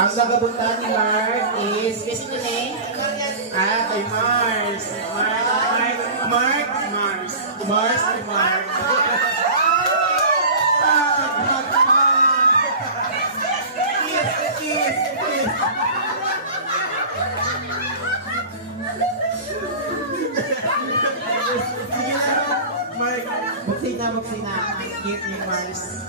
Ang gagabutan ni Mark is, kasi nyo na eh? Kay Mars. Mars. Kiss. Sige na, Mark. Buksin na. Gift ni Mars.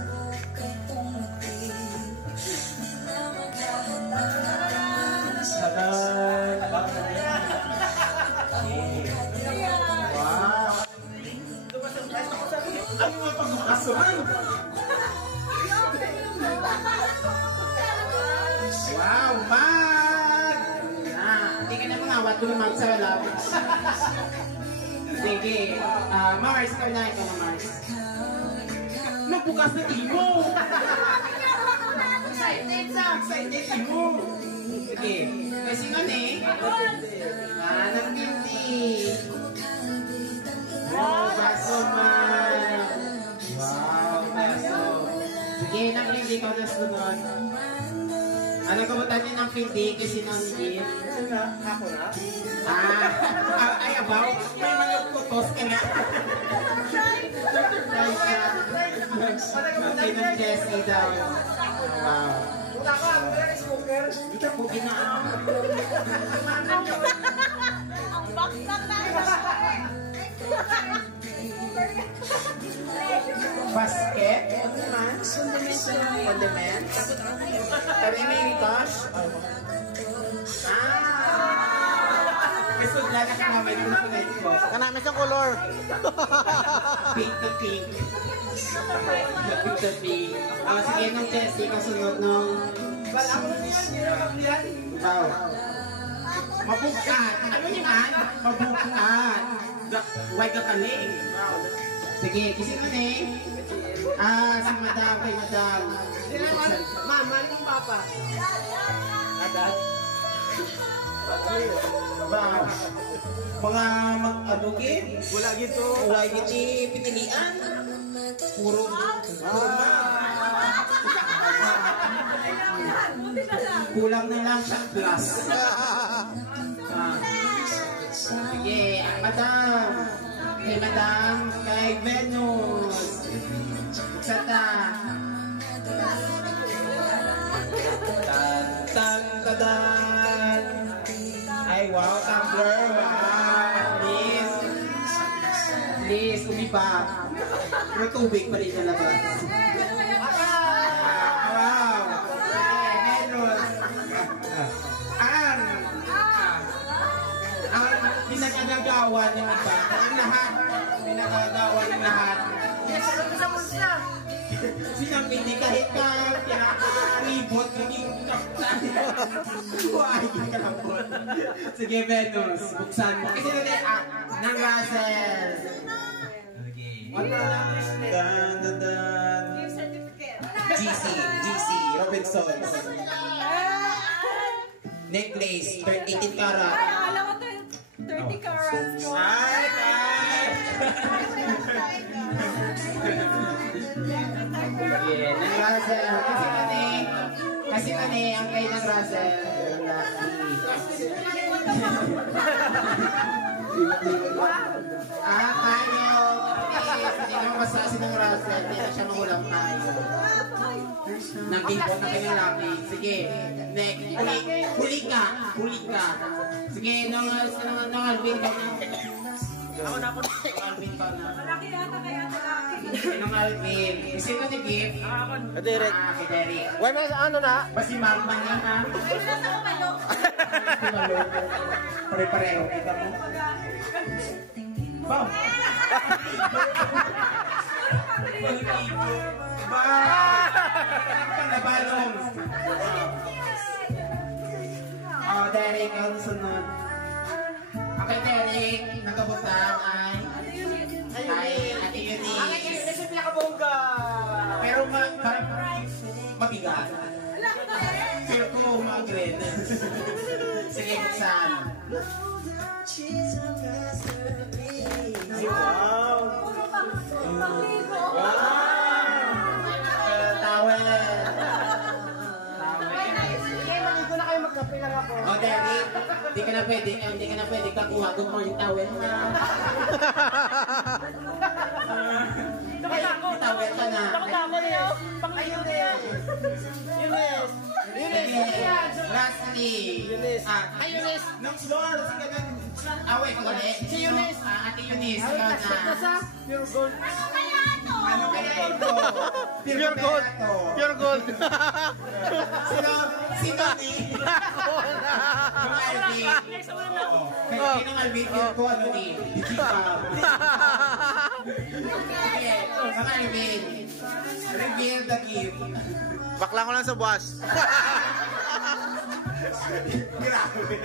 Wow. Ano nga pagmukasuhan? Wow, Mag! Hindi ka na mangawat kung Mag sa labas. Sige, Mars, ikaw na, Mars. Magbukas na imo! Excited imo! Sige, kasi nga ng hindi. Wow, baso man! Wow, baso. Sige, ng hindi ka na sunod. Ano kabutan niyo ng hindi kasi nang gift? Ako na? Ay, abaw. May mga kutos ka na. Surprise ka. Okay, ng Jessie daw. Wow. Wala ka, wala ka smoker. Ito po ginaang. Ang box lang na. Basket? Ano naman? Condiments? Kariming gosh? Gusto lang na kamay ng sunay ko. Kanamis ang color. Pink na pink. Pink na pink. Sige, nung Jessie, kasunod nung... Wala mo yan. Wow. Mabukat. Ano yan? Mabukat. Huwag ka kaling. Sige, kasi nun si Madam, kay Madam. Mama, yung papa. Madam? Wow. Mga mag-adugin? Wala gito. Wala gito pinilian. Puro. Kulang na lang siya plus. Sige, Madam. Kay Madam, kay Venus. Sata. Tan. Ay, wow, tumbler. Wow. Please, umiba. Pero tubig pa rin na labas. Wow. Venus. Pinagagawa ng iba. Pinagagawa ng lahat. Yes, ano sa musya? Sinamili kahit ka pinaka-ribot ng Huwag ka lang po. Sige, Venus. Buksan mo. Kasi natin ng Russell. Gift certificate. GC. Robinson. Necklace. 18 karat. Ay, alam ko 30 carats. Ay, yeah, ng Russell. Kasi ang kay ng Russell. Tayo. Hindi naman masasi ng Russell. Hindi na siya magulang tayo. Nag-import na kanyang laki. Sige. Next. Huli ka. Sige, nang Alvin ka na. Ako na ako. Alvin ka na. Malaki yata kaya malaki. Nang Alvin. Sino ni Gift? Kay Derek. Kay Derek. Wait, may ano na? Basi Magman yan ha. Ay, nasa kumalo. Pare-pareho. Kita mo. Bam! Panabalong! Derek, ang sunod. Okay, Derek, nagkabutan ay Ate Eunice. Ang Eunice yung pinakabongga. Pero parang mabigat. Feel ko mag-red. Sige, buksan. Wow! Puro pangligo. Towel! Okay, nice. Kasapi lang ako. O, Daddy, hindi ka na pwede kakuha. Good morning towel na. Ay, towel ka na. Ayun eh. Yunis. Lastly. Yunis. Ay, Yunis. Nang slow, si ganun. Wait, ulit. Si Yunis. Ate Yunis. Ikaw na. Pure gold. Ano kaya ito? Pure gold. Pure gold. Sino ni? Yung Alvin. Kaya nung Alvin, yun ko ano ni? Yung Alvin. Reveal the gift. Bakla ko lang sa buwas. Grabe.